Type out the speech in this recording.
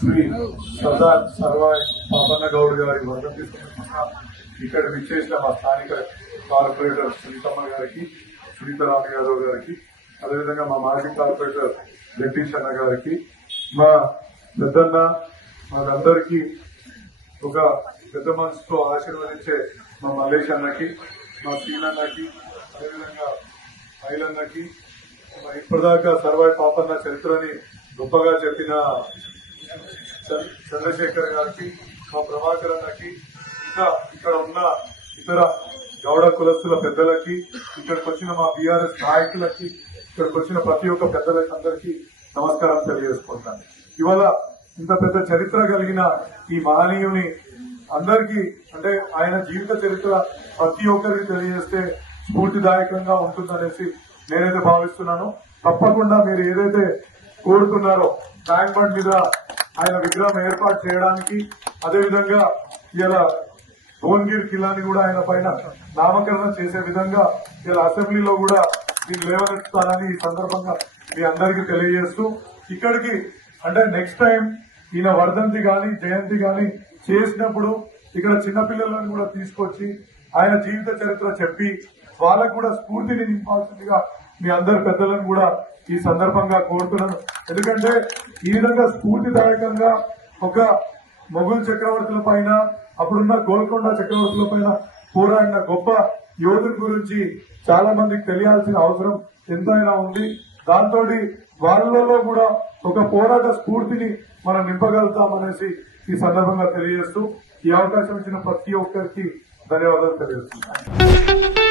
శ్రీ సర్దార్ సర్వాయి పాపన్న గౌడ్ గారి వర్ధంతి సందర్భంగా ఇక్కడ విచ్చేసిన మా స్థానిక కార్పొరేటర్ సునీతమ్మ గారికి, సునీతారామ యాదవ్ గారికి, అదేవిధంగా మా మాజీ కార్పొరేటర్ జగదీష్ అన్న గారికి, మా పెద్దన్న, మాకందరికీ ఒక పెద్ద మనసుతో ఆశీర్వదించే మా మల్లేష్ అన్నకి, మా సీనన్నకి, అదేవిధంగా మైలన్నకి, ఇప్పటిదాకా సర్వాయి పాపన్న చరిత్రని గొప్పగా చెప్పిన చంద్రశేఖర్ గారికి, మా ప్రభాకర్ అన్నకి, ఇంకా ఇక్కడ ఉన్న ఇతర గౌడ కులస్తుల పెద్దలకి, ఇక్కడికి వచ్చిన మా బీఆర్ఎస్ నాయకులకి, ఇక్కడికి వచ్చిన ప్రతి ఒక్క పెద్దలకి అందరికీ నమస్కారం తెలియజేసుకుంటాను. ఇవాళ ఇంత పెద్ద చరిత్ర కలిగిన ఈ మహనీయుని అందరికీ, అంటే ఆయన జీవిత చరిత్ర ప్రతి ఒక్కరికి తెలియజేస్తే స్ఫూర్తిదాయకంగా ఉంటుందనేసి నేనైతే భావిస్తున్నాను. తప్పకుండా మీరు ఏదైతే కోరుతున్నారో ట్యాంక్ బండ్ మీద ఆయన విగ్రహం ఏర్పాటు చేయడానికి, అదేవిధంగా ఇలా భువనగిరి కిల్లాని కూడా ఆయన పైన నామకరణం చేసే విధంగా ఇలా అసెంబ్లీలో కూడా దీన్ని లేవనెత్తానని ఈ సందర్భంగా మీ అందరికీ తెలియజేస్తూ, ఇక్కడికి అంటే నెక్స్ట్ టైం ఈయన వర్ధంతి గాని జయంతి గాని చేసినప్పుడు ఇక్కడ చిన్నపిల్లలను కూడా తీసుకొచ్చి ఆయన జీవిత చరిత్ర చెప్పి వాళ్ళకు కూడా స్ఫూర్తిని నింపాల్సిందిగా మీ అందరి పెద్దలను కూడా ఈ సందర్భంగా కోరుతున్నాను. ఎందుకంటే ఈ విధంగా స్ఫూర్తిదాయకంగా ఒక మొఘల్ చక్రవర్తుల పైన, అప్పుడున్న గోల్కొండ చక్రవర్తుల పైన పోరాడిన గొప్ప యోధుల గురించి చాలా మందికి తెలియాల్సిన అవసరం ఎంతైనా ఉంది. దాంతో వాళ్ళలో కూడా ఒక పోరాట స్ఫూర్తిని మనం నింపగలుగుతామనేసి ఈ సందర్భంగా తెలియజేస్తూ ఈ అవకాశం ఇచ్చిన ప్రతి ఒక్కరికి ధన్యవాదాలు తెలియజేస్తున్నాను.